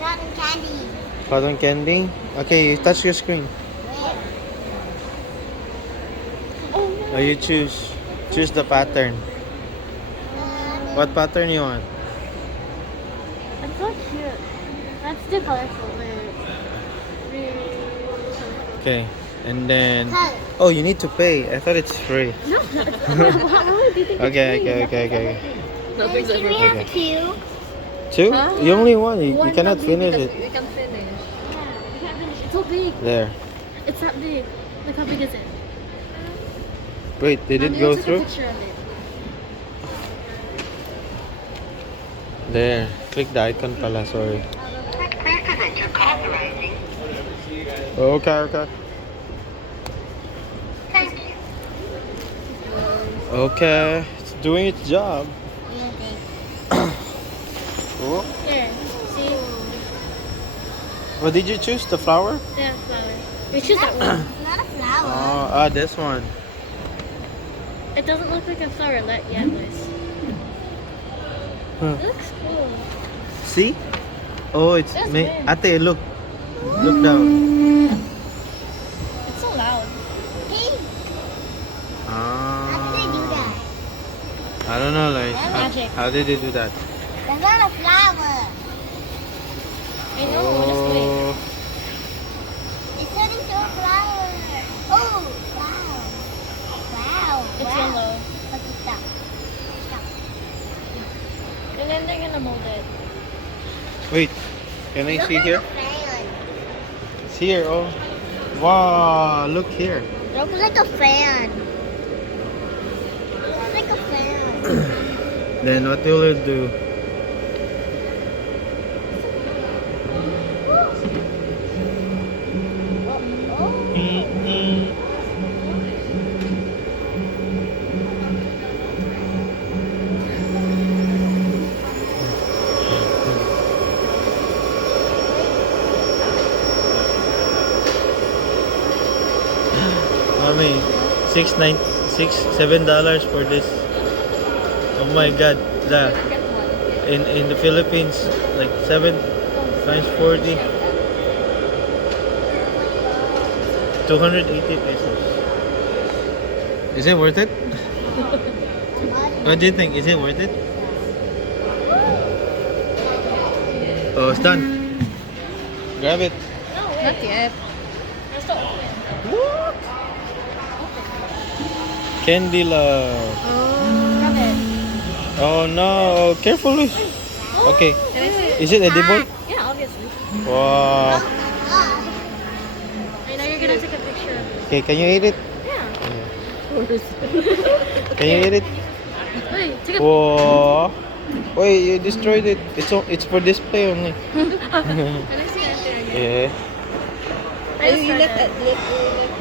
Cotton candy. Cotton candy? Okay, you touch your screen. Where? Oh, you choose. Choose the pattern. What pattern you want? It's so cute. That's the colorful. Okay, and then... Color. Oh, you need to pay. I thought it's free. No, why do you think Okay. Can we have two? Two? Huh? You only one. You One cannot not finish because it. We can finish. Yeah, we can't finish. It's so big. There. It's not big. Look how big is it? Wait, did it Mommy, go let's take a through? picture of it. There. Click the icon pala, sorry. Okay. Thank you. Okay, it's doing its job. Oh. Here, see? What did you choose? The flower? Yeah, flower. We choose that one. It's not a flower. This one. It doesn't look like a flower yet, guys. Huh. It looks cool. See? Oh, it's That's me. weird. Ate, look. Look down. It's so loud. Hey, how did they do that? I don't know, like. That's magic. How did they do that? That's not a flower. I know, just wait. Oh. It's turning to a flower. Oh, wow. Wow. It's yellow. Look at that. And then they're gonna mold it. Wait, can I see here? Fan. It's here. Oh. Wow, look here. Looks like a fan. Looks like a fan. Then what will it do? Mommy, $7 for this. Oh my God, in the Philippines, like 7 times 40, 280 pesos. Is it worth it? What do you think? Is it worth it? Oh, it's done. Grab it. No, Not yet. Let's not open. What? Candy love. Grab it. Oh no, carefully. Okay, Can I see? is it edible? Yeah, obviously. Wow. I know you're gonna take a picture of it. Okay, can you eat it? Yeah. Can you eat it? Wait, take a Whoa. Wait, you destroyed it. It's for display only. Can I see it? Yeah. I just You tried let it. it.